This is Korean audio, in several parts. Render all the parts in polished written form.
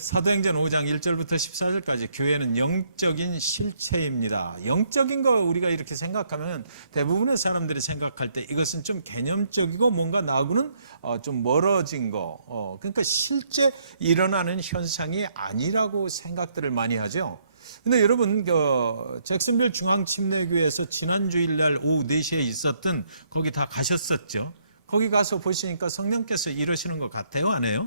사도행전 5장 1절부터 14절까지 교회는 영적인 실체입니다. 영적인 거 우리가 이렇게 생각하면 대부분의 사람들이 생각할 때 이것은 좀 개념적이고 뭔가 나하고는 좀 멀어진 거, 그러니까 실제 일어나는 현상이 아니라고 생각들을 많이 하죠. 근데 여러분, 잭슨빌 중앙침례교회에서 지난 주일날 오후 4시에 있었던 거기 다 가셨었죠. 거기 가서 보시니까 성령께서 이러시는 것 같아요, 안 해요?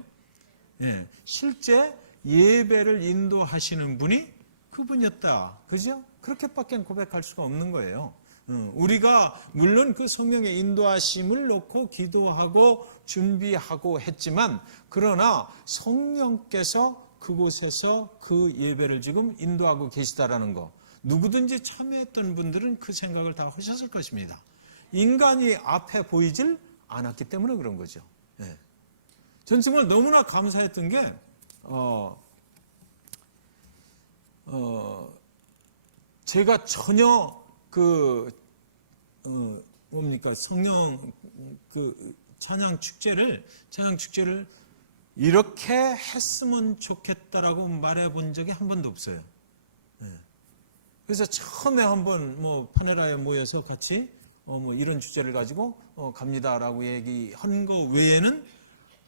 예, 실제 예배를 인도하시는 분이 그분이었다. 그죠? 그렇게밖에 고백할 수가 없는 거예요. 우리가 물론 그 성령의 인도하심을 놓고 기도하고 준비하고 했지만, 그러나 성령께서 그곳에서 그 예배를 지금 인도하고 계시다라는 거, 누구든지 참여했던 분들은 그 생각을 다 하셨을 것입니다. 인간이 앞에 보이질 않았기 때문에 그런 거죠. 예. 전 정말 너무나 감사했던 게 제가 전혀 성령 찬양 축제를 이렇게 했으면 좋겠다라고 말해본 적이 한 번도 없어요. 네. 그래서 처음에 한번 파네라에 모여서 같이 이런 주제를 가지고 갑니다라고 얘기한 거 외에는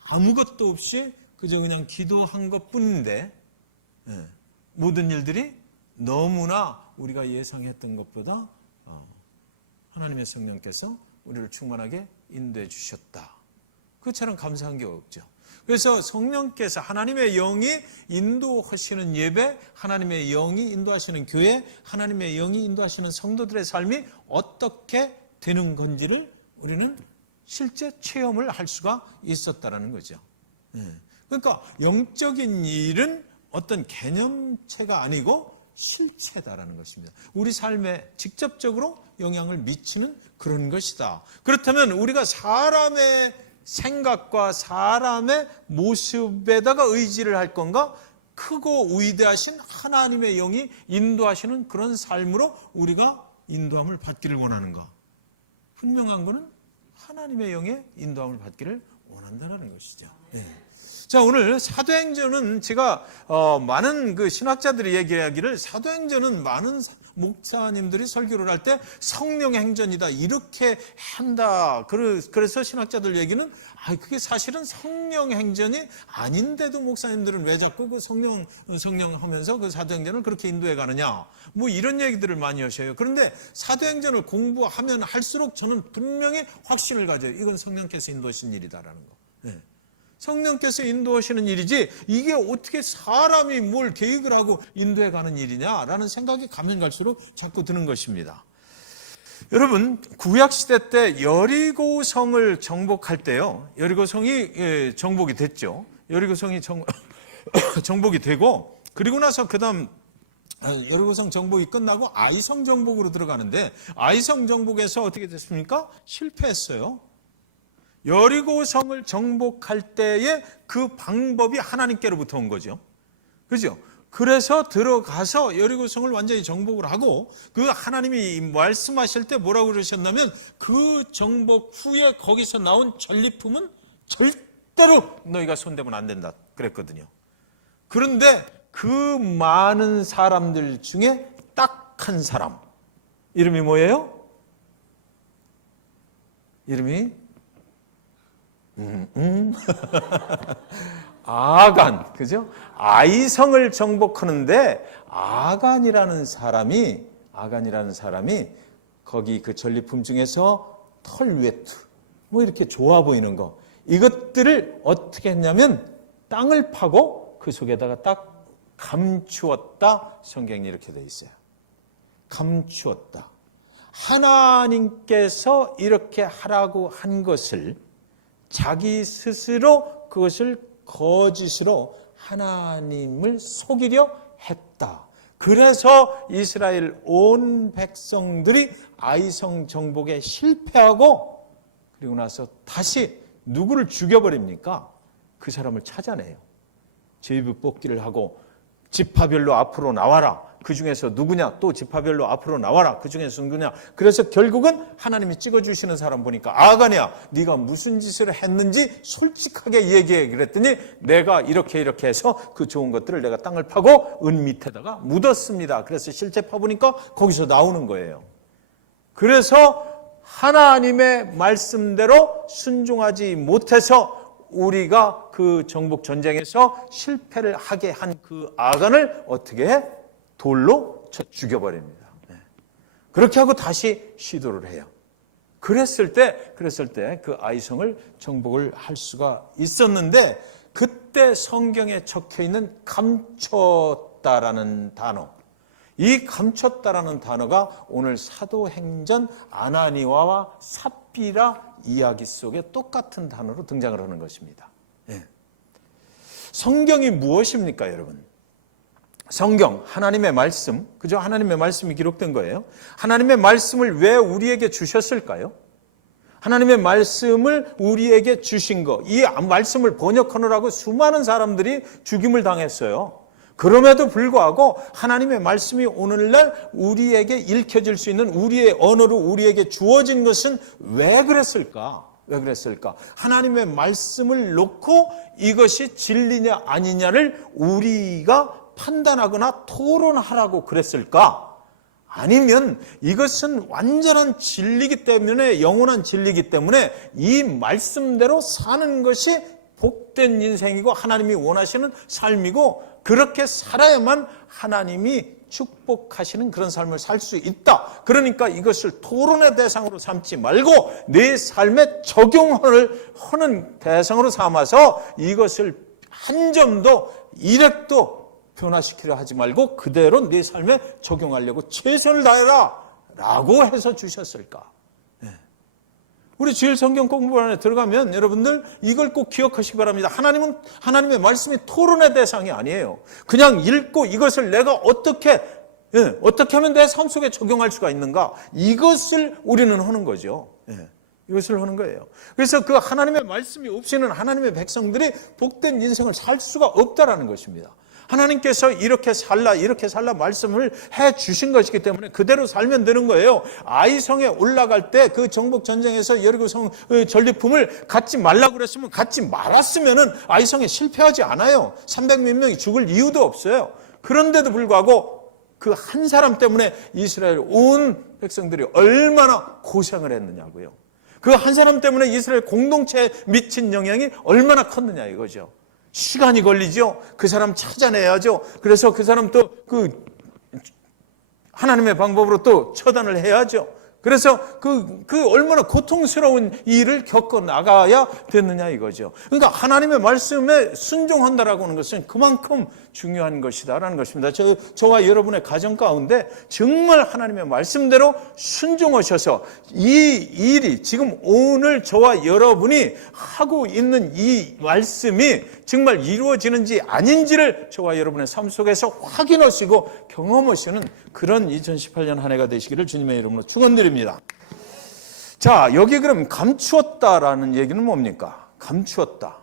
아무것도 없이 그저 그냥 기도한 것 뿐인데, 모든 일들이 너무나 우리가 예상했던 것보다 하나님의 성령께서 우리를 충만하게 인도해 주셨다. 그처럼 감사한 게 없죠. 그래서 성령께서 하나님의 영이 인도하시는 예배, 하나님의 영이 인도하시는 교회, 하나님의 영이 인도하시는 성도들의 삶이 어떻게 되는 건지를 우리는 실제 체험을 할 수가 있었다라는 거죠. 그러니까 영적인 일은 어떤 개념체가 아니고 실체다라는 것입니다. 우리 삶에 직접적으로 영향을 미치는 그런 것이다. 그렇다면 우리가 사람의 생각과 사람의 모습에다가 의지를 할 건가? 크고 위대하신 하나님의 영이 인도하시는 그런 삶으로 우리가 인도함을 받기를 원하는가? 분명한 것은 하나님의 영의 인도함을 받기를 원한다는 것이죠. 네. 자, 오늘 사도행전은 제가 많은 그 신학자들이 얘기하기를 사도행전은 많은 목사님들이 설교를 할 때 성령의 행전이다 이렇게 한다. 그래서 신학자들 얘기는 그게 사실은 성령의 행전이 아닌데도 목사님들은 왜 자꾸 그 성령 하면서 그 사도행전을 그렇게 인도해 가느냐, 이런 얘기들을 많이 하셔요. 그런데 사도행전을 공부하면 할수록 저는 분명히 확신을 가져요. 이건 성령께서 인도하신 일이다라는 거. 네. 성령께서 인도하시는 일이지 이게 어떻게 사람이 뭘 계획을 하고 인도해 가는 일이냐라는 생각이 가면 갈수록 자꾸 드는 것입니다. 여러분, 구약시대 때 여리고성을 정복할 때요, 여리고성이 정복이 됐죠. 여리고성이 정복이 되고, 그리고 나서 그 다음 여리고성 정복이 끝나고 아이성 정복으로 들어가는데, 아이성 정복에서 어떻게 됐습니까? 실패했어요. 여리고성을 정복할 때의 그 방법이 하나님께로부터 온 거죠. 그죠? 그래서 들어가서 여리고성을 완전히 정복을 하고, 그 하나님이 말씀하실 때 뭐라고 그러셨냐면, 그 정복 후에 거기서 나온 전리품은 절대로 너희가 손대면 안 된다 그랬거든요. 그런데 그 많은 사람들 중에 딱 한 사람, 이름이 뭐예요? 이름이 아간, 그죠? 아이성을 정복하는데 아간이라는 사람이 거기 그 전리품 중에서 털웨트, 이렇게 좋아 보이는 거, 이것들을 어떻게 했냐면 땅을 파고 그 속에다가 딱 감추었다. 성경이 이렇게 돼 있어요. 감추었다. 하나님께서 이렇게 하라고 한 것을 자기 스스로 그것을 거짓으로 하나님을 속이려 했다. 그래서 이스라엘 온 백성들이 아이성 정복에 실패하고, 그리고 나서 다시 누구를 죽여버립니까? 그 사람을 찾아내요. 제비 뽑기를 하고 지파별로 앞으로 나와라. 그 중에서 누구냐? 또 지파별로 앞으로 나와라. 그 중에서 누구냐? 그래서 결국은 하나님이 찍어주시는 사람 보니까 아가냐, 네가 무슨 짓을 했는지 솔직하게 얘기해. 그랬더니 내가 이렇게 해서 그 좋은 것들을 내가 땅을 파고 은 밑에다가 묻었습니다. 그래서 실제 파보니까 거기서 나오는 거예요. 그래서 하나님의 말씀대로 순종하지 못해서 우리가 그 정복 전쟁에서 실패를 하게 한 그 아간을 어떻게 해? 돌로 쳐 죽여버립니다. 그렇게 하고 다시 시도를 해요. 그랬을 때 그 아이성을 정복을 할 수가 있었는데, 그때 성경에 적혀 있는 감췄다라는 단어, 이 감췄다라는 단어가 오늘 사도행전 아나니아와 삽비라 이야기 속에 똑같은 단어로 등장을 하는 것입니다. 성경이 무엇입니까, 여러분? 성경, 하나님의 말씀, 그죠? 하나님의 말씀이 기록된 거예요. 하나님의 말씀을 왜 우리에게 주셨을까요? 하나님의 말씀을 우리에게 주신 거, 이 말씀을 번역하느라고 수많은 사람들이 죽임을 당했어요. 그럼에도 불구하고 하나님의 말씀이 오늘날 우리에게 읽혀질 수 있는 우리의 언어로 우리에게 주어진 것은 왜 그랬을까? 왜 그랬을까? 하나님의 말씀을 놓고 이것이 진리냐 아니냐를 우리가 판단하거나 토론하라고 그랬을까? 아니면 이것은 완전한 진리이기 때문에, 영원한 진리이기 때문에 이 말씀대로 사는 것이 복된 인생이고 하나님이 원하시는 삶이고, 그렇게 살아야만 하나님이 축복하시는 그런 삶을 살 수 있다. 그러니까 이것을 토론의 대상으로 삼지 말고 내 삶에 적용을 하는 대상으로 삼아서 이것을 한 점도 일획도 변화시키려 하지 말고 그대로 네 삶에 적용하려고 최선을 다해라 라고 해서 주셨을까? 우리 주일 성경 공부 안에 들어가면 여러분들 이걸 꼭 기억하시기 바랍니다. 하나님은, 하나님의 말씀이 토론의 대상이 아니에요. 그냥 읽고 이것을 내가 어떻게 하면 내 삶 속에 적용할 수가 있는가, 이것을 우리는 하는 거죠. 이것을 하는 거예요. 그래서 그 하나님의 말씀이 없이는 하나님의 백성들이 복된 인생을 살 수가 없다라는 것입니다. 하나님께서 이렇게 살라 말씀을 해 주신 것이기 때문에 그대로 살면 되는 거예요. 아이성에 올라갈 때 그 정복 전쟁에서 여리고성 전리품을 갖지 말라고 그랬으면 갖지 말았으면은 아이성에 실패하지 않아요. 300몇 명이 죽을 이유도 없어요. 그런데도 불구하고 그 한 사람 때문에 이스라엘 온 백성들이 얼마나 고생을 했느냐고요. 그 한 사람 때문에 이스라엘 공동체에 미친 영향이 얼마나 컸느냐 이거죠. 시간이 걸리죠. 그 사람 찾아내야죠. 그래서 그 사람 또 하나님의 방법으로 또 처단을 해야죠. 그래서 그 얼마나 고통스러운 일을 겪어 나가야 됐느냐 이거죠. 그러니까 하나님의 말씀에 순종한다라고 하는 것은 그만큼 중요한 것이다라는 것입니다. 저와 여러분의 가정 가운데 정말 하나님의 말씀대로 순종하셔서 이 일이 지금 오늘 저와 여러분이 하고 있는 이 말씀이 정말 이루어지는지 아닌지를 저와 여러분의 삶 속에서 확인하시고 경험하시는 그런 2018년 한 해가 되시기를 주님의 이름으로 축원드립니다. 자, 여기 그럼 감추었다라는 얘기는 뭡니까? 감추었다.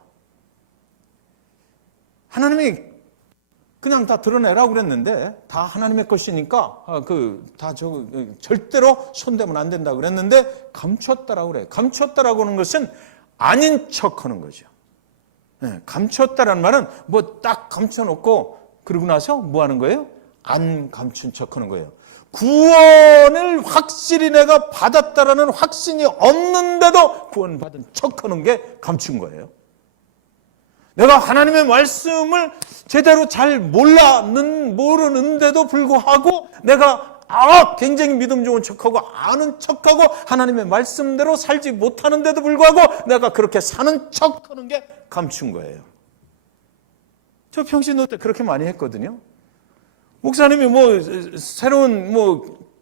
하나님이 그냥 다 드러내라고 그랬는데, 다 하나님의 것이니까 절대로 손대면 안 된다고 그랬는데 감추었다라고 그래요. 감추었다라고 하는 것은 아닌 척하는 거죠. 감추었다라는 말은 뭐 딱 감춰놓고 그러고 나서 뭐 하는 거예요? 안 감춘 척하는 거예요. 구원을 확실히 내가 받았다라는 확신이 없는데도 구원받은 척하는 게 감춘 거예요. 내가 하나님의 말씀을 제대로 잘 모르는데도 불구하고 내가 굉장히 믿음 좋은 척하고 아는 척하고 하나님의 말씀대로 살지 못하는데도 불구하고 내가 그렇게 사는 척하는 게 감춘 거예요. 저 평신도 때 그렇게 많이 했거든요. 목사님이 새로운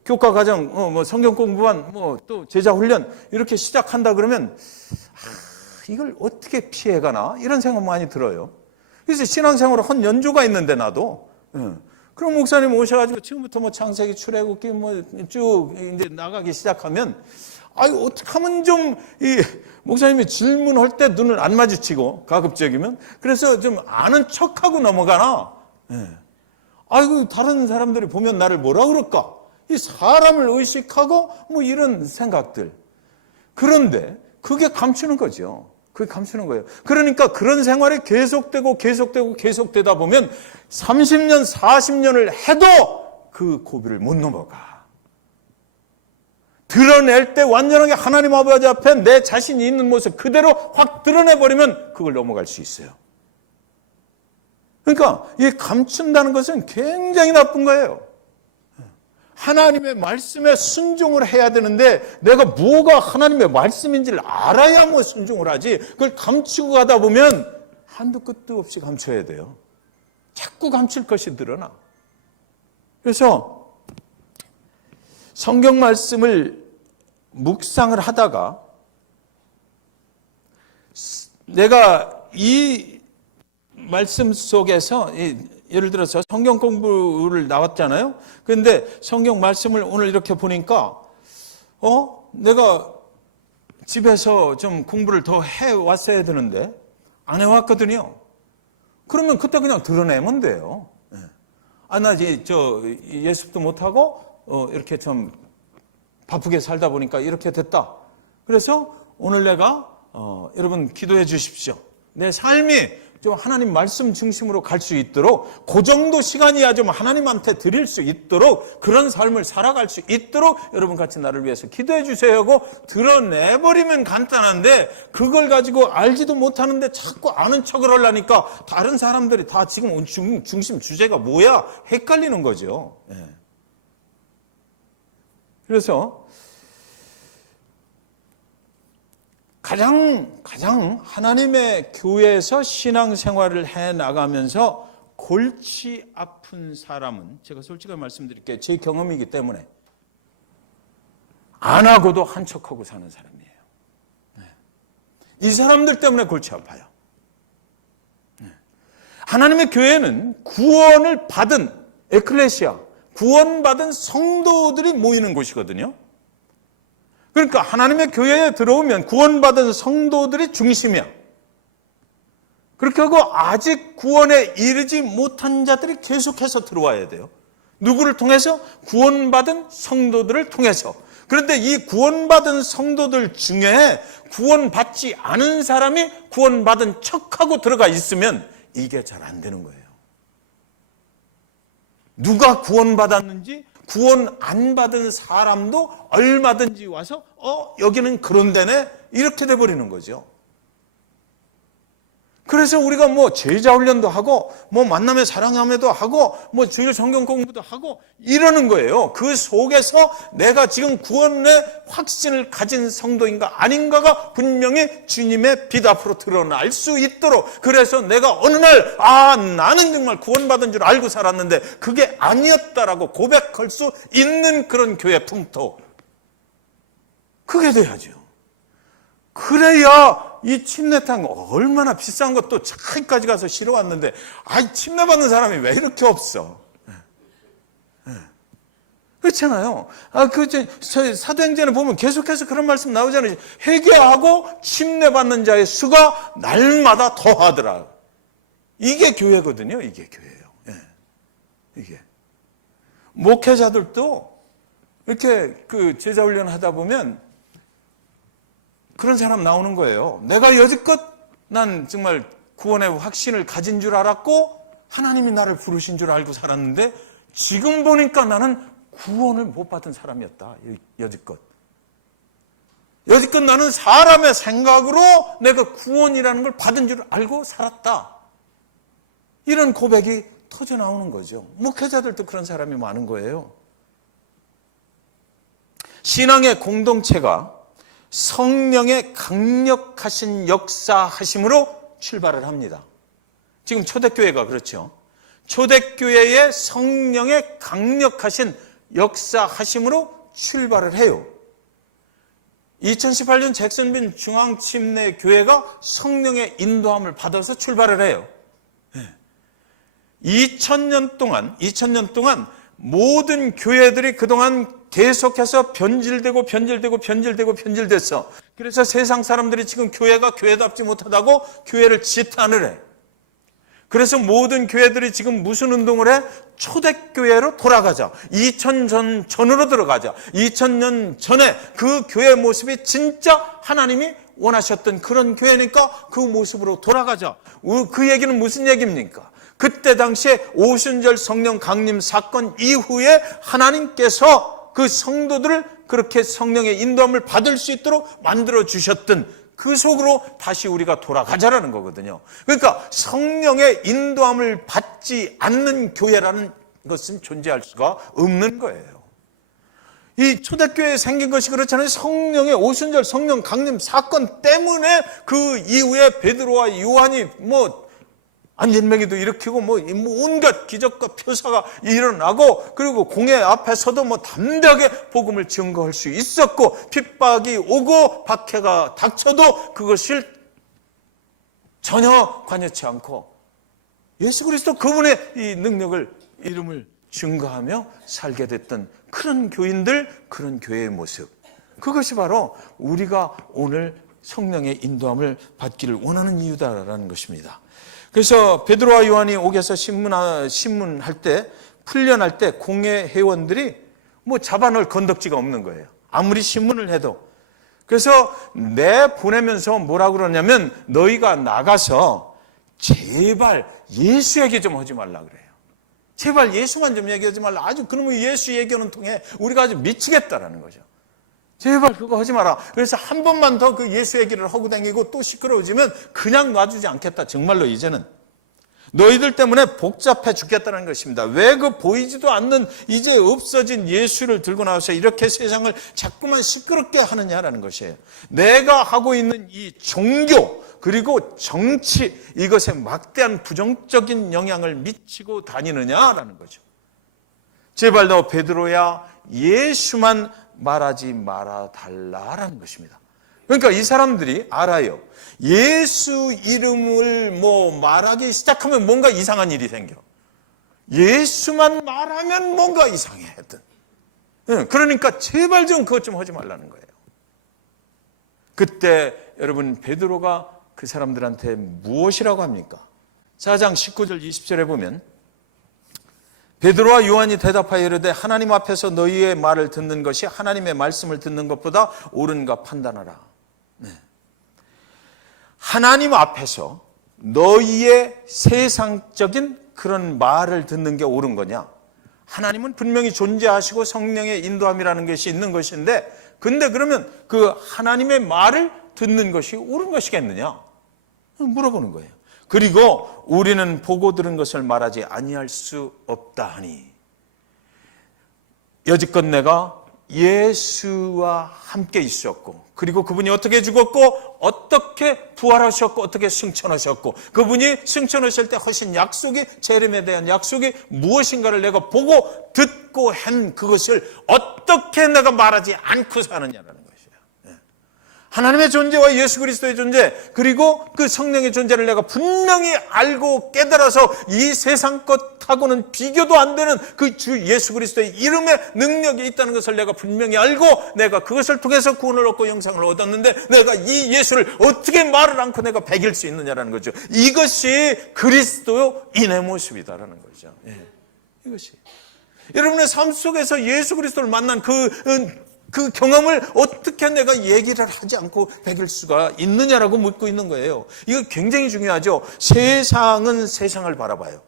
교과 과정, 성경 공부반, 또 제자 훈련 이렇게 시작한다 그러면 이걸 어떻게 피해가나 이런 생각 많이 들어요. 그래서 신앙생활을 한 연조가 있는데 나도 그럼 목사님 오셔가지고 지금부터 창세기 출애굽기 쭉 이제 나가기 시작하면 어떻게 하면 좀 목사님이 질문할 때 눈을 안 마주치고 가급적이면 그래서 좀 아는 척하고 넘어가나. 아이고, 다른 사람들이 보면 나를 뭐라 그럴까? 이 사람을 의식하고 뭐 이런 생각들. 그런데 그게 감추는 거죠. 그게 감추는 거예요. 그러니까 그런 생활이 계속되다 보면 30년, 40년을 해도 그 고비를 못 넘어가. 드러낼 때 완전하게 하나님 아버지 앞에 내 자신이 있는 모습 그대로 확 드러내버리면 그걸 넘어갈 수 있어요. 그러니까 이 감춘다는 것은 굉장히 나쁜 거예요. 하나님의 말씀에 순종을 해야 되는데 내가 뭐가 하나님의 말씀인지를 알아야 뭐 순종을 하지. 그걸 감추고 가다 보면 한도 끝도 없이 감춰야 돼요. 자꾸 감출 것이 늘어나. 그래서 성경 말씀을 묵상을 하다가 내가 이 말씀 속에서 예를 들어서 성경 공부를 나왔잖아요. 그런데 성경 말씀을 오늘 이렇게 보니까 내가 집에서 좀 공부를 더 해왔어야 되는데 안 해왔거든요. 그러면 그때 그냥 드러내면 돼요. 나 예습도 못하고 이렇게 좀 바쁘게 살다 보니까 이렇게 됐다. 그래서 오늘 내가 여러분 기도해 주십시오. 내 삶이 좀 하나님 말씀 중심으로 갈 수 있도록 그 정도 시간이야 좀 하나님한테 드릴 수 있도록 그런 삶을 살아갈 수 있도록 여러분 같이 나를 위해서 기도해 주세요 하고 드러내버리면 간단한데 그걸 가지고 알지도 못하는데 자꾸 아는 척을 하려니까 다른 사람들이 다 지금 중심 주제가 뭐야 헷갈리는 거죠. 그래서 가장 하나님의 교회에서 신앙생활을 해나가면서 골치 아픈 사람은 제가 솔직하게 말씀드릴게요. 제 경험이기 때문에 안 하고도 한 척하고 사는 사람이에요. 이 사람들 때문에 골치 아파요. 하나님의 교회는 구원을 받은 에클레시아, 구원받은 성도들이 모이는 곳이거든요. 그러니까 하나님의 교회에 들어오면 구원받은 성도들이 중심이야. 그렇게 하고 아직 구원에 이르지 못한 자들이 계속해서 들어와야 돼요. 누구를 통해서? 구원받은 성도들을 통해서. 그런데 이 구원받은 성도들 중에 구원받지 않은 사람이 구원받은 척하고 들어가 있으면 이게 잘 안 되는 거예요. 누가 구원받았는지 구원 안 받은 사람도 얼마든지 와서 여기는 그런 데네 이렇게 돼버리는 거죠. 그래서 우리가 뭐 제자 훈련도 하고 뭐 만남의 사랑함에도 하고 뭐 주일 성경 공부도 하고 이러는 거예요. 그 속에서 내가 지금 구원의 확신을 가진 성도인가 아닌가가 분명히 주님의 빛 앞으로 드러날 수 있도록 그래서 내가 어느 날 나는 정말 구원받은 줄 알고 살았는데 그게 아니었다라고 고백할 수 있는 그런 교회 풍토 그게 돼야죠. 그래야 이 침례탕 얼마나 비싼 것도 차이까지 가서 실어 왔는데 침례 받는 사람이 왜 이렇게 없어? 그렇잖아요. 사도행전에 보면 계속해서 그런 말씀 나오잖아요. 회개하고 침례 받는 자의 수가 날마다 더하더라. 이게 교회거든요. 이게 교회예요. 이게 목회자들도 이렇게 그 제자 훈련 하다 보면 그런 사람 나오는 거예요. 내가 여지껏 난 정말 구원의 확신을 가진 줄 알았고 하나님이 나를 부르신 줄 알고 살았는데 지금 보니까 나는 구원을 못 받은 사람이었다. 여지껏 나는 사람의 생각으로 내가 구원이라는 걸 받은 줄 알고 살았다. 이런 고백이 터져 나오는 거죠. 목회자들도 그런 사람이 많은 거예요. 신앙의 공동체가 성령의 강력하신 역사하심으로 출발을 합니다. 지금 초대교회가 그렇죠. 초대교회의 성령의 강력하신 역사하심으로 출발을 해요. 2018년 잭슨빈 중앙침례교회가 성령의 인도함을 받아서 출발을 해요. 2000년 동안 모든 교회들이 그동안 계속해서 변질됐어. 그래서 세상 사람들이 지금 교회가 교회답지 못하다고 교회를 지탄을 해. 그래서 모든 교회들이 지금 무슨 운동을 해? 초대교회로 돌아가자. 2000년 전으로 들어가자. 2000년 전에 그 교회 모습이 진짜 하나님이 원하셨던 그런 교회니까 그 모습으로 돌아가자. 그 얘기는 무슨 얘기입니까? 그때 당시에 오순절 성령 강림 사건 이후에 하나님께서 그 성도들을 그렇게 성령의 인도함을 받을 수 있도록 만들어 주셨던 그 속으로 다시 우리가 돌아가자라는 거거든요. 그러니까 성령의 인도함을 받지 않는 교회라는 것은 존재할 수가 없는 거예요. 이 초대교회에 생긴 것이 그렇잖아요. 성령의 오순절 성령 강림 사건 때문에 그 이후에 베드로와 요한이 안진뱅이도 일으키고 온갖 기적과 표사가 일어나고, 그리고 공회 앞에서도 담대하게 복음을 증거할 수 있었고, 핍박이 오고 박해가 닥쳐도 그것을 전혀 관여치 않고 예수 그리스도 그분의 이 능력을, 이름을 증거하며 살게 됐던 그런 교인들, 그런 교회의 모습, 그것이 바로 우리가 오늘 성령의 인도함을 받기를 원하는 이유다라는 것입니다. 그래서 베드로와 요한이 옥에서 신문할 때, 훈련할 때 공회 회원들이 잡아놓을 건덕지가 없는 거예요. 아무리 신문을 해도. 그래서 내보내면서 뭐라고 그러냐면, 너희가 나가서 제발 예수 얘기 좀 하지 말라 그래요. 제발 예수만 좀 얘기하지 말라. 그러면 예수 얘기하는 통에 우리가 아주 미치겠다라는 거죠. 제발 그거 하지 마라. 그래서 한 번만 더 그 예수 얘기를 하고 다니고 또 시끄러워지면 그냥 놔주지 않겠다. 정말로 이제는 너희들 때문에 복잡해 죽겠다는 것입니다. 왜 그 보이지도 않는 이제 없어진 예수를 들고 나와서 이렇게 세상을 자꾸만 시끄럽게 하느냐라는 것이에요. 내가 하고 있는 이 종교 그리고 정치, 이것에 막대한 부정적인 영향을 미치고 다니느냐라는 거죠. 제발 너 베드로야, 예수만 말하지 말아 달라라는 것입니다. 그러니까 이 사람들이 알아요. 예수 이름을 말하기 시작하면 뭔가 이상한 일이 생겨. 예수만 말하면 뭔가 이상해 하여튼. 그러니까 제발 좀 그것 좀 하지 말라는 거예요. 그때 여러분 베드로가 그 사람들한테 무엇이라고 합니까? 4장 19절 20절에 보면, 베드로와 요한이 대답하여 이르되 하나님 앞에서 너희의 말을 듣는 것이 하나님의 말씀을 듣는 것보다 옳은가 판단하라. 하나님 앞에서 너희의 세상적인 그런 말을 듣는 게 옳은 거냐? 하나님은 분명히 존재하시고 성령의 인도함이라는 것이 있는 것인데, 근데 그러면 그 하나님의 말을 듣는 것이 옳은 것이겠느냐? 물어보는 거예요. 그리고 우리는 보고 들은 것을 말하지 아니할 수 없다 하니, 여지껏 내가 예수와 함께 있었고, 그리고 그분이 어떻게 죽었고 어떻게 부활하셨고 어떻게 승천하셨고, 그분이 승천하실 때 하신 약속이, 재림에 대한 약속이 무엇인가를 내가 보고 듣고 한 그것을 어떻게 내가 말하지 않고 사느냐라는 거예요. 하나님의 존재와 예수 그리스도의 존재, 그리고 그 성령의 존재를 내가 분명히 알고 깨달아서 이 세상 것하고는 비교도 안 되는 그 주 예수 그리스도의 이름의 능력이 있다는 것을 내가 분명히 알고, 내가 그것을 통해서 구원을 얻고 영생을 얻었는데 내가 이 예수를 어떻게 말을 않고 내가 배길 수 있느냐라는 거죠. 이것이 그리스도인의 모습이다라는 거죠. 이것이 여러분의 삶 속에서 예수 그리스도를 만난 그 경험을 어떻게 내가 얘기를 하지 않고 배길 수가 있느냐라고 묻고 있는 거예요. 이거 굉장히 중요하죠. 세상은 세상을 바라봐요.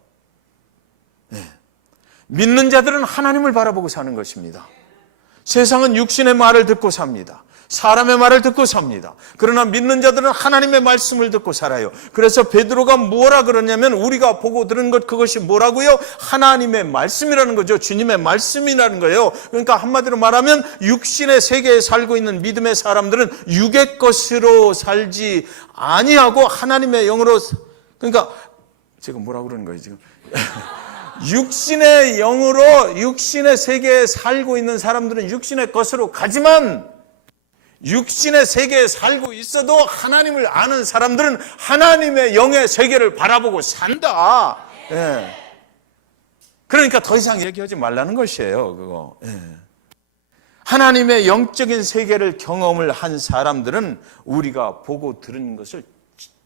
믿는 자들은 하나님을 바라보고 사는 것입니다. 세상은 육신의 말을 듣고 삽니다. 사람의 말을 듣고 삽니다. 그러나 믿는 자들은 하나님의 말씀을 듣고 살아요. 그래서 베드로가 뭐라 그러냐면, 우리가 보고 들은 것, 그것이 뭐라고요? 하나님의 말씀이라는 거죠. 주님의 말씀이라는 거예요. 그러니까 한마디로 말하면 육신의 세계에 살고 있는 믿음의 사람들은 육의 것으로 살지 아니하고 하나님의 영으로, 그러니까 지금 뭐라 그러는 거예요 지금? 육신의 영으로 육신의 세계에 살고 있는 사람들은 육신의 것으로 가지만, 육신의 세계에 살고 있어도 하나님을 아는 사람들은 하나님의 영의 세계를 바라보고 산다. 그러니까 더 이상 얘기하지 말라는 것이에요. 그거. 하나님의 영적인 세계를 경험을 한 사람들은 우리가 보고 들은 것을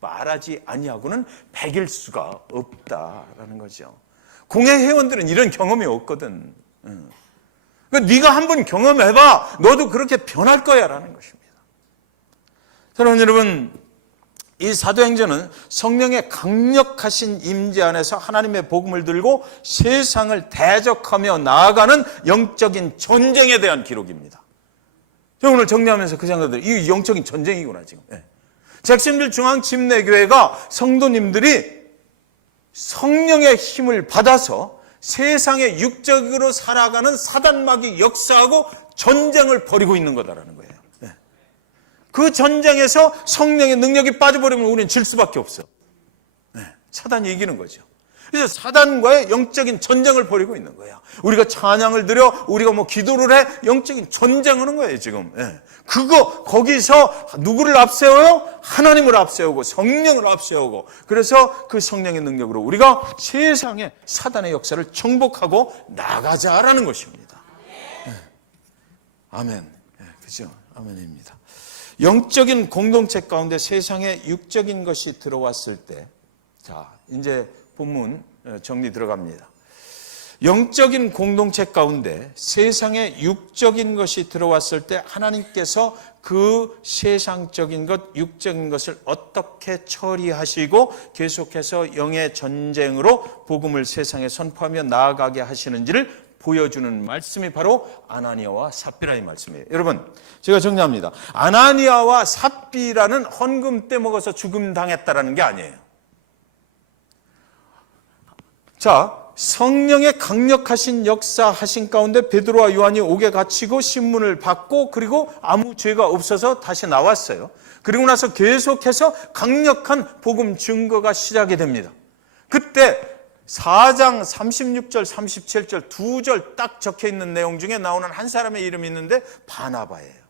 말하지 아니하고는 배길 수가 없다라는 거죠. 공회 회원들은 이런 경험이 없거든. 그러니까 네가 한번 경험해봐. 너도 그렇게 변할 거야 라는 것입니다. 사랑하는 여러분, 이 사도행전은 성령의 강력하신 임재 안에서 하나님의 복음을 들고 세상을 대적하며 나아가는 영적인 전쟁에 대한 기록입니다. 제가 오늘 정리하면서 그 생각들, 이 영적인 전쟁이구나 지금. 잭슨빌 중앙침례교회가 성도님들이 성령의 힘을 받아서 세상에 육적으로 살아가는 사단마귀 역사하고 전쟁을 벌이고 있는 거다라는 거예요. 그 전쟁에서 성령의 능력이 빠져버리면 우리는 질 수밖에 없어. 사단이 이기는 거죠. 그래서 사단과의 영적인 전쟁을 벌이고 있는 거예요. 우리가 찬양을 드려, 우리가 뭐 기도를 해, 영적인 전쟁하는 거예요 지금. 거기서 누구를 앞세워요? 하나님을 앞세우고 성령을 앞세우고, 그래서 그 성령의 능력으로 우리가 세상에 사단의 역사를 정복하고 나가자라는 것입니다. 아멘. 그죠? 아멘입니다. 영적인 공동체 가운데 세상에 육적인 것이 들어왔을 때, 자, 이제 본문 정리 들어갑니다. 영적인 공동체 가운데 세상에 육적인 것이 들어왔을 때 하나님께서 그 세상적인 것, 육적인 것을 어떻게 처리하시고 계속해서 영의 전쟁으로 복음을 세상에 선포하며 나아가게 하시는지를 보여주는 말씀이 바로 아나니아와 삽비라의 말씀이에요. 여러분, 제가 정리합니다. 아나니아와 삽비라는 헌금 떼먹어서 죽음 당했다라는 게 아니에요. 자, 성령의 강력하신 역사 하신 가운데 베드로와 요한이 옥에 갇히고 신문을 받고, 그리고 아무 죄가 없어서 다시 나왔어요. 그리고 나서 계속해서 강력한 복음 증거가 시작이 됩니다. 그때 4장 36절 37절 두 절 딱 적혀있는 내용 중에 나오는 한 사람의 이름이 있는데 바나바예요.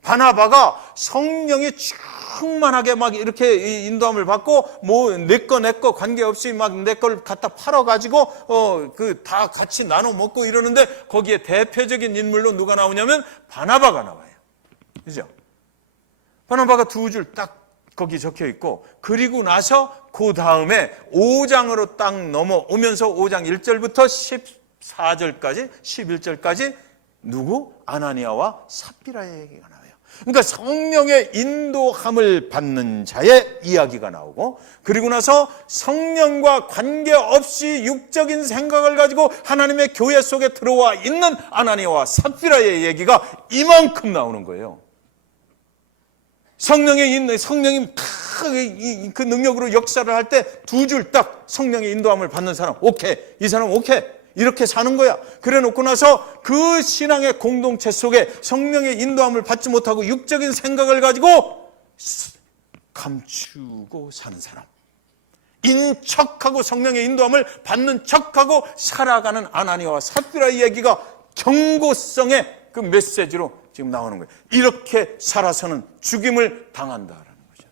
바나바가 성령이 충만하게 막 이렇게 인도함을 받고, 뭐 내 거 관계없이 막 내 걸 갖다 팔아가지고 다 같이 나눠 먹고 이러는데, 거기에 대표적인 인물로 누가 나오냐면 바나바가 나와요. 그죠? 바나바가 두 줄 딱 거기 적혀 있고, 그리고 나서 그 다음에 5장으로 딱 넘어오면서 5장 1절부터 14절까지 11절까지 누구? 아나니아와 삽비라의 얘기가 나와요. 그러니까 성령의 인도함을 받는 자의 이야기가 나오고, 그리고 나서 성령과 관계없이 육적인 생각을 가지고 하나님의 교회 속에 들어와 있는 아나니아와 삽비라의 얘기가 이만큼 나오는 거예요. 성령이 그 능력으로 역사를 할 때 두 줄 딱 성령의 인도함을 받는 사람, 오케이. 이 사람 오케이. 이렇게 사는 거야. 그래 놓고 나서 그 신앙의 공동체 속에 성령의 인도함을 받지 못하고 육적인 생각을 가지고 감추고 사는 사람, 인척하고 성령의 인도함을 받는 척하고 살아가는 아나니아와 삽비라의 얘기가 경고성의 그 메시지로 지금 나오는 거예요. 이렇게 살아서는 죽임을 당한다라는 거죠.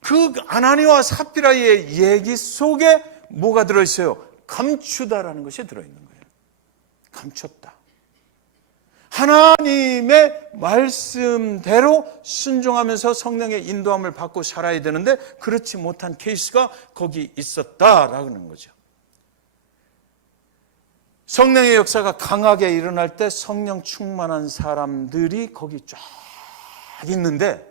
그 아나니아와 삽비라의 얘기 속에 뭐가 들어있어요? 감추다라는 것이 들어있는 거예요. 감췄다. 하나님의 말씀대로 순종하면서 성령의 인도함을 받고 살아야 되는데 그렇지 못한 케이스가 거기 있었다라는 거죠. 성령의 역사가 강하게 일어날 때 성령 충만한 사람들이 거기 쫙 있는데,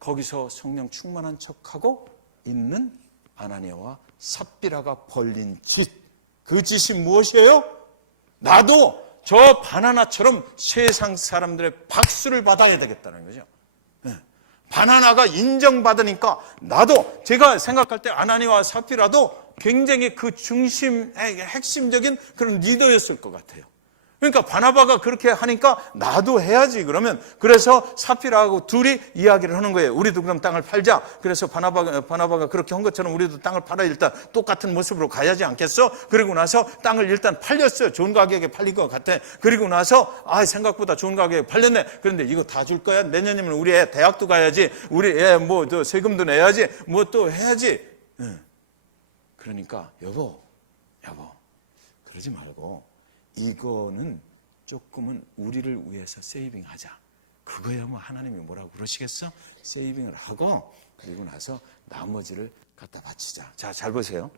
거기서 성령 충만한 척하고 있는 아나니아와 삽비라가 벌린 짓, 그 짓이 무엇이에요? 나도 저 바나나처럼 세상 사람들의 박수를 받아야 되겠다는 거죠. 바나나가 인정받으니까 나도, 제가 생각할 때 아나니아와 삽비라도 굉장히 그 중심의 핵심적인 그런 리더였을 것 같아요. 그러니까 바나바가 그렇게 하니까 나도 해야지 그러면, 그래서 삽비라하고 둘이 이야기를 하는 거예요. 우리도 그럼 땅을 팔자. 그래서 바나바가 그렇게 한 것처럼 우리도 땅을 팔아 일단 똑같은 모습으로 가야지 않겠어? 그리고 나서 땅을 일단 팔렸어요. 좋은 가격에 팔린 것 같아. 그리고 나서 생각보다 좋은 가격에 팔렸네. 그런데 이거 다 줄 거야? 내년이면 우리 애 대학도 가야지. 우리 애 뭐 세금도 내야지. 뭐 또 해야지. 그러니까 여보 그러지 말고 이거는 조금은 우리를 위해서 세이빙하자. 그거야 뭐 하나님이 뭐라고 그러시겠어? 세이빙을 하고 그리고 나서 나머지를 갖다 바치자. 자, 잘 보세요.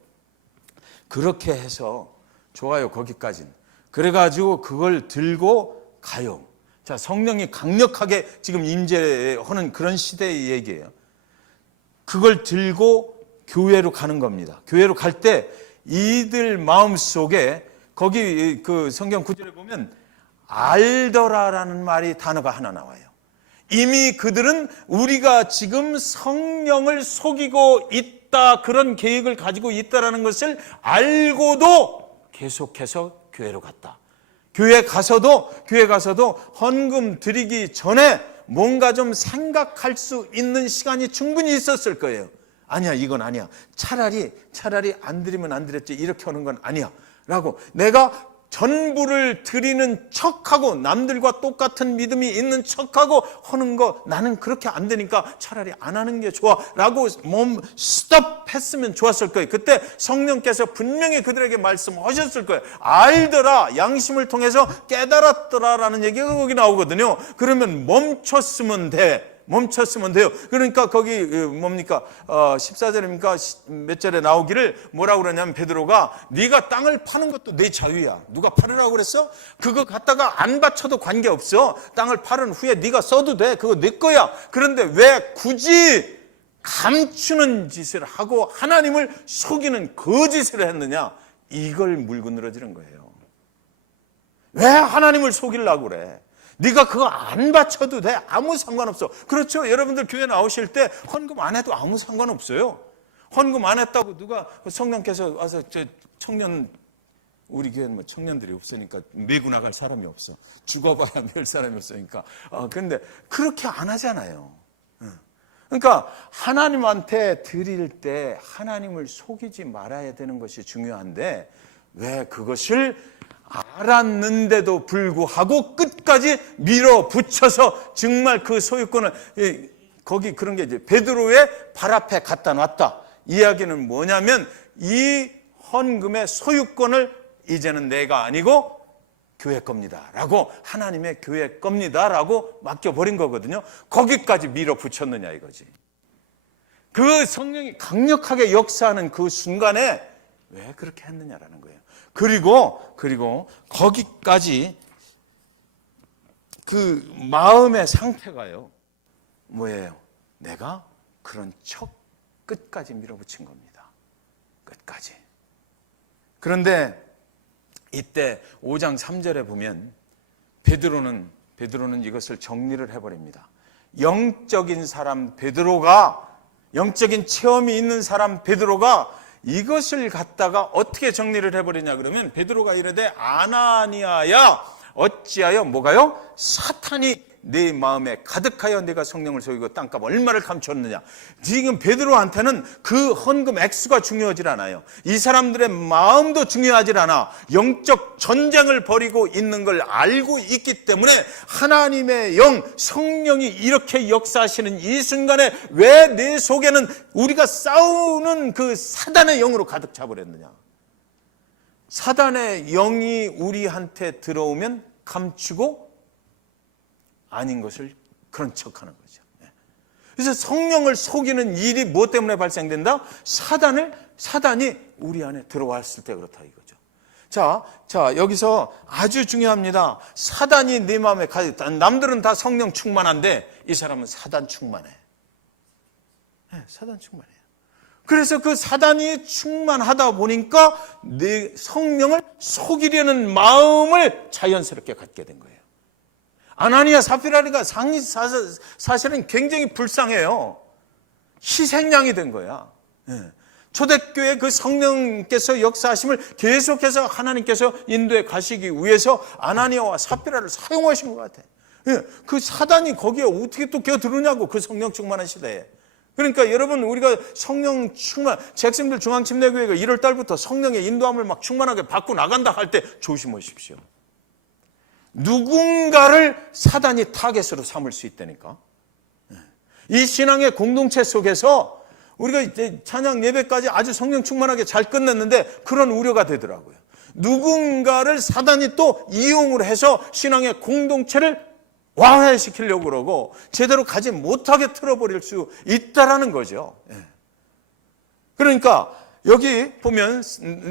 그렇게 해서 좋아요, 거기까지는. 그래가지고 그걸 들고 가요. 자, 성령이 강력하게 지금 임재하는 그런 시대의 얘기예요. 그걸 들고 교회로 가는 겁니다. 교회로 갈 때 이들 마음속에 거기 그 성경 구절에 보면 알더라라는 말이 단어가 하나 나와요. 이미 그들은 우리가 지금 성령을 속이고 있다, 그런 계획을 가지고 있다라는 것을 알고도 계속해서 교회로 갔다. 교회 가서도 헌금 드리기 전에 뭔가 좀 생각할 수 있는 시간이 충분히 있었을 거예요. 아니야, 이건 아니야. 차라리 안 드리면 안 드렸지, 이렇게 하는 건 아니야 라고, 내가 전부를 드리는 척하고 남들과 똑같은 믿음이 있는 척하고 하는 거 나는 그렇게 안 되니까 차라리 안 하는 게 좋아 라고 몸 스톱했으면 좋았을 거예요. 그때 성령께서 분명히 그들에게 말씀하셨을 거예요. 알더라, 양심을 통해서 깨달았더라 라는 얘기가 거기 나오거든요. 그러면 멈췄으면 돼요. 그러니까 거기 뭡니까? 14절입니까? 몇 절에 나오기를 뭐라고 그러냐면 베드로가 네가 땅을 파는 것도 내 자유야. 누가 팔으라고 그랬어? 그거 갖다가 안 바쳐도 관계없어. 땅을 팔은 후에 네가 써도 돼. 그거 내 거야. 그런데 왜 굳이 감추는 짓을 하고 하나님을 속이는 거짓을 했느냐? 이걸 물고 늘어지는 거예요. 왜 하나님을 속이려고 그래? 네가 그거 안 바쳐도 돼. 아무 상관없어. 그렇죠. 여러분들 교회 나오실 때 헌금 안 해도 아무 상관없어요. 헌금 안 했다고 누가 성령께서 와서 우리 교회는 뭐 청년들이 없으니까 메고 나갈 사람이 없어. 죽어봐야 메울 사람이 없으니까. 그런데 그렇게 안 하잖아요. 그러니까 하나님한테 드릴 때 하나님을 속이지 말아야 되는 것이 중요한데 왜 그것을 알았는데도 불구하고 끝까지 밀어붙여서 정말 그 소유권을, 거기 그런 게 이제 베드로의 발 앞에 갖다 놨다. 이야기는 뭐냐면 이 헌금의 소유권을 이제는 내가 아니고 교회 겁니다 라고, 하나님의 교회 겁니다 라고 맡겨버린 거거든요. 거기까지 밀어붙였느냐 이거지. 그 성령이 강력하게 역사하는 그 순간에 왜 그렇게 했느냐라는 거예요. 그리고 거기까지 그 마음의 상태가요, 뭐예요? 내가 그런 척 끝까지 밀어붙인 겁니다. 끝까지. 그런데 이때 5장 3절에 보면 베드로는 이것을 정리를 해버립니다. 영적인 사람 베드로가, 영적인 체험이 있는 사람 베드로가 이것을 갖다가 어떻게 정리를 해버리냐 그러면, 베드로가 이르되 아나니아야 어찌하여 뭐가요? 사탄이 네 마음에 가득하여 네가 성령을 속이고 땅값 얼마를 감췄느냐. 지금 베드로한테는 그 헌금 액수가 중요하지 않아요. 이 사람들의 마음도 중요하지 않아. 영적 전쟁을 벌이고 있는 걸 알고 있기 때문에 하나님의 영, 성령이 이렇게 역사하시는 이 순간에 왜 내 속에는 우리가 싸우는 그 사단의 영으로 가득 차버렸느냐. 사단의 영이 우리한테 들어오면 감추고 아닌 것을 그런 척하는 거죠. 그래서 성령을 속이는 일이 무엇 때문에 발생된다? 사단이 우리 안에 들어왔을 때 그렇다 이거죠. 자, 여기서 아주 중요합니다. 사단이 네 마음에 가득, 남들은 다 성령 충만한데 이 사람은 사단 충만해. 사단 충만해요. 그래서 그 사단이 충만하다 보니까 내 성령을 속이려는 마음을 자연스럽게 갖게 된 거예요. 아나니아 사피라가 사실은 굉장히 불쌍해요. 희생양이 된 거야. 초대교회 그 성령께서 역사하심을 계속해서 하나님께서 인도에 가시기 위해서 아나니아와 사피라를 사용하신 것 같아. 그 사단이 거기에 어떻게 또 껴들으냐고, 그 성령 충만한 시대에. 그러니까 여러분, 우리가 성령 충만, 잭슨빌 중앙침례교회가 1월 달부터 성령의 인도함을 막 충만하게 받고 나간다 할 때 조심하십시오. 누군가를 사단이 타겟으로 삼을 수 있다니까. 이 신앙의 공동체 속에서 우리가 이제 찬양 예배까지 아주 성령 충만하게 잘 끝냈는데 그런 우려가 되더라고요. 누군가를 사단이 또 이용을 해서 신앙의 공동체를 와해시키려고 그러고 제대로 가지 못하게 틀어버릴 수 있다라는 거죠. 그러니까 여기 보면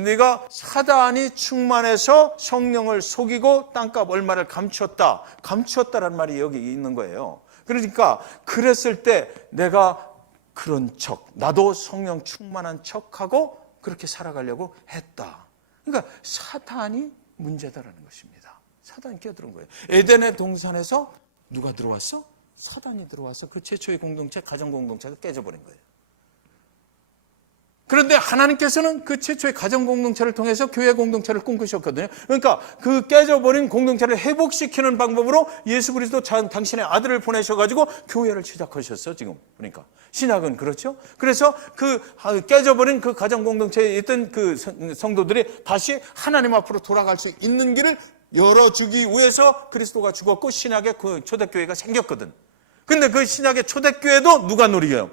네가 사단이 충만해서 성령을 속이고 땅값 얼마를 감추었다. 감추었다라는 말이 여기 있는 거예요. 그러니까 그랬을 때 내가 그런 척, 나도 성령 충만한 척하고 그렇게 살아가려고 했다. 그러니까 사단이 문제다라는 것입니다. 사단이 끼어들은 거예요. 에덴의 동산에서 누가 들어왔어? 사단이 들어와서 그 최초의 공동체, 가정 공동체가 깨져버린 거예요. 그런데 하나님께서는 그 최초의 가정 공동체를 통해서 교회 공동체를 꿈꾸셨거든요. 그러니까 그 깨져버린 공동체를 회복시키는 방법으로 예수 그리스도 당신의 아들을 보내셔가지고 교회를 시작하셨어, 지금. 그러니까. 신약은 그렇죠. 그래서 그 깨져버린 그 가정 공동체에 있던 그 성도들이 다시 하나님 앞으로 돌아갈 수 있는 길을 열어주기 위해서 그리스도가 죽었고 신약의 그 초대교회가 생겼거든. 근데 그 신약의 초대교회도 누가 노리게요?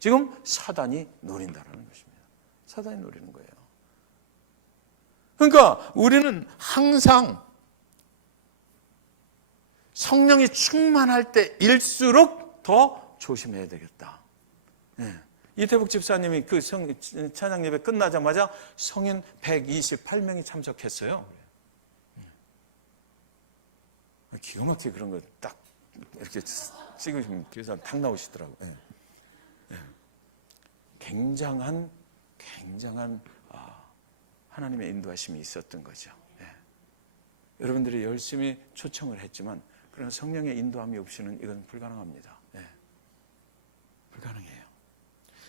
지금 사단이 노린다라는 것입니다. 사단이 노리는 거예요. 그러니까 우리는 항상 성령이 충만할 때일수록 더 조심해야 되겠다. 이태복 집사님이 그 찬양 예배 끝나자마자 성인 128명이 참석했어요. 기가 막히게 그런 거 딱 이렇게 찍으시면 교회에서 탁 나오시더라고요. 굉장한 하나님의 인도하심이 있었던 거죠. 여러분들이 열심히 초청을 했지만 그러나 성령의 인도함이 없이는 이건 불가능합니다. 불가능해요.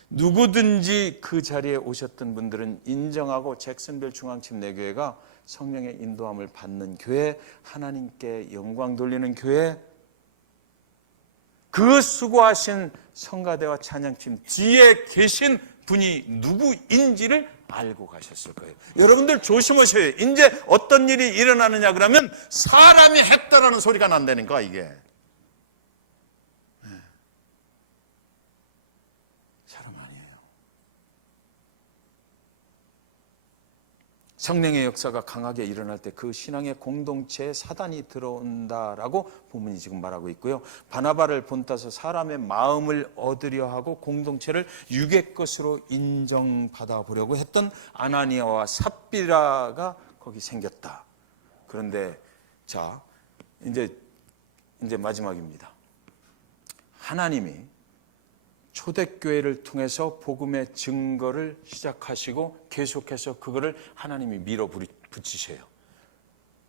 누구든지 그 자리에 오셨던 분들은 인정하고 잭슨빌 중앙침례교회가 성령의 인도함을 받는 교회, 하나님께 영광 돌리는 교회, 그 수고하신 성가대와 찬양팀 뒤에 계신 분이 누구인지를 알고 가셨을 거예요. 여러분들 조심하셔요. 이제 어떤 일이 일어나느냐 그러면 사람이 했다라는 소리가 난다니까 이게. 사람 아니에요. 성령의 역사가 강하게 일어날 때 그 신앙의 공동체에 사단이 들어온다라고 본문이 지금 말하고 있고요. 바나바를 본따서 사람의 마음을 얻으려 하고 공동체를 육의 것으로 인정받아 보려고 했던 아나니아와 삽비라가 거기 생겼다. 그런데 자, 이제 마지막입니다. 하나님이 초대교회를 통해서 복음의 증거를 시작하시고 계속해서 그거를 하나님이 밀어붙이셔요.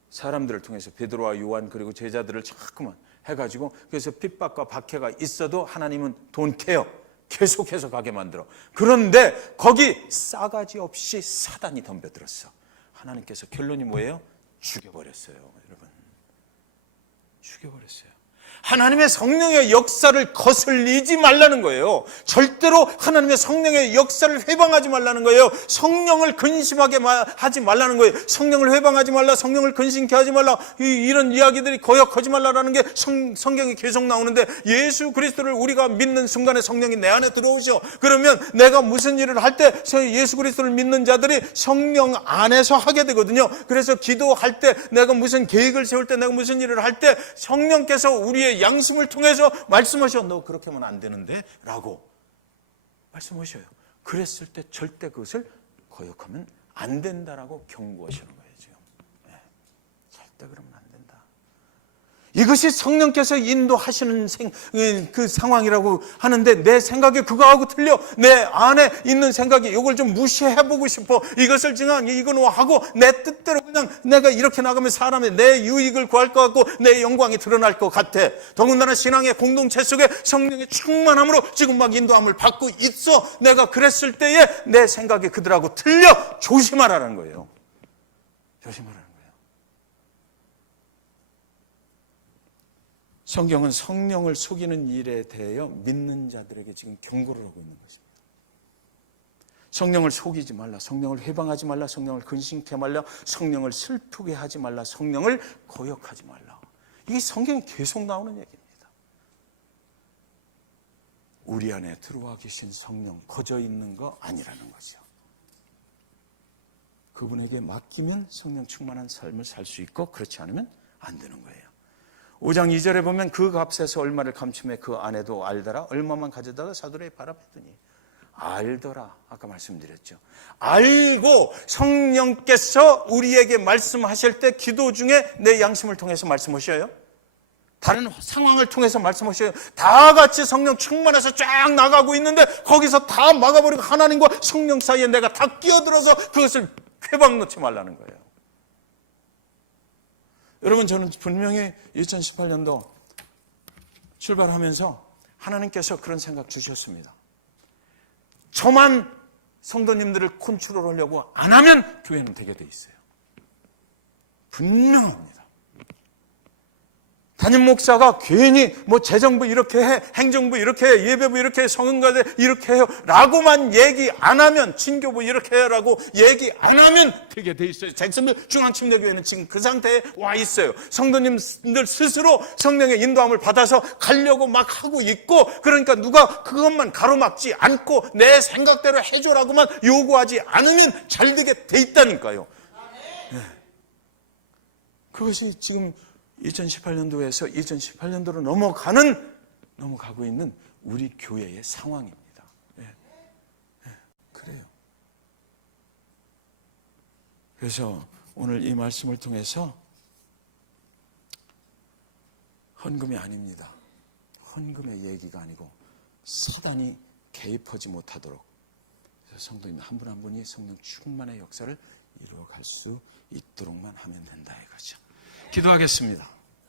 사람들을 통해서 베드로와 요한 그리고 제자들을 자꾸만 해가지고 그래서 핍박과 박해가 있어도 하나님은 don't care. 계속해서 가게 만들어. 그런데 거기 싸가지 없이 사단이 덤벼들었어. 하나님께서 결론이 뭐예요? 죽여버렸어요. 여러분. 죽여버렸어요. 하나님의 성령의 역사를 거슬리지 말라는 거예요. 절대로 하나님의 성령의 역사를 회방하지 말라는 거예요. 성령을 근심하게 하지 말라는 거예요. 성령을 회방하지 말라, 성령을 근심케 하지 말라, 이런 이야기들이 거역하지 말라라는 게 성경에 계속 나오는데 예수 그리스도를 우리가 믿는 순간에 성령이 내 안에 들어오셔. 그러면 내가 무슨 일을 할 때 예수 그리스도를 믿는 자들이 성령 안에서 하게 되거든요. 그래서 기도할 때 내가 무슨 계획을 세울 때 내가 무슨 일을 할 때 성령께서 우리의 양심을 통해서 말씀하셔. 너 그렇게 하면 안 되는데 라고 말씀하셔요. 그랬을 때 절대 그것을 거역하면 안 된다라고 경고하시는 거예요. 지금. 절대 그러면 안 된다. 이것이 성령께서 인도하시는 그 상황이라고 하는데 내 생각이 그거하고 틀려. 내 안에 있는 생각이 이걸 좀 무시해보고 싶어. 이것을 그냥 이건 하고 내 뜻대로 그냥 내가 이렇게 나가면 사람의 내 유익을 구할 것 같고 내 영광이 드러날 것 같아. 더군다나 신앙의 공동체 속에 성령의 충만함으로 지금 막 인도함을 받고 있어. 내가 그랬을 때에 내 생각이 그들하고 틀려. 조심하라는 거예요. 조심하라는 거예요. 성경은 성령을 속이는 일에 대하여 믿는 자들에게 지금 경고를 하고 있는 것입니다. 성령을 속이지 말라, 성령을 회방하지 말라, 성령을 근심케 말라, 성령을 슬프게 하지 말라, 성령을 거역하지 말라. 이게 성경에 계속 나오는 얘기입니다. 우리 안에 들어와 계신 성령, 거저 있는 거 아니라는 거죠. 그분에게 맡기면 성령 충만한 삶을 살 수 있고 그렇지 않으면 안 되는 거예요. 5장 2절에 보면 그 값에서 얼마를 감춤해 그 아내도 알더라. 얼마만 가져다가 사도에게 바라봤더니 알더라. 아까 말씀드렸죠. 알고 성령께서 우리에게 말씀하실 때 기도 중에 내 양심을 통해서 말씀하셔요. 다른 상황을 통해서 말씀하셔요. 다 같이 성령 충만해서 쫙 나가고 있는데 거기서 다 막아버리고 하나님과 성령 사이에 내가 다 끼어들어서 그것을 회방 놓지 말라는 거예요. 여러분, 저는 분명히 2018년도 출발하면서 하나님께서 그런 생각 주셨습니다. 저만 성도님들을 컨트롤하려고 안 하면 교회는 되게 돼 있어요. 분명합니다. 담임 목사가 괜히 뭐 재정부 이렇게 해, 행정부 이렇게 해, 예배부 이렇게 해, 성은가대 이렇게 해요 라고만 얘기 안 하면, 진교부 이렇게 해라고 얘기 안 하면 되게 돼 있어요. 잭슨빌 중앙침례교회는 지금 그 상태에 와 있어요. 성도님들 스스로 성령의 인도함을 받아서 가려고 막 하고 있고, 그러니까 누가 그것만 가로막지 않고 내 생각대로 해줘라고만 요구하지 않으면 잘 되게 돼 있다니까요. 네. 그것이 지금 2018년도에서 2018년도로 넘어가고 있는 우리 교회의 상황입니다. 네. 네. 그래요. 그래서 오늘 이 말씀을 통해서 헌금이 아닙니다. 헌금의 얘기가 아니고 사단이 개입하지 못하도록, 그래서 성도님 한 분 한 분이 성령 충만의 역사를 이루어갈 수 있도록만 하면 된다 이거죠. 기도하겠습니다.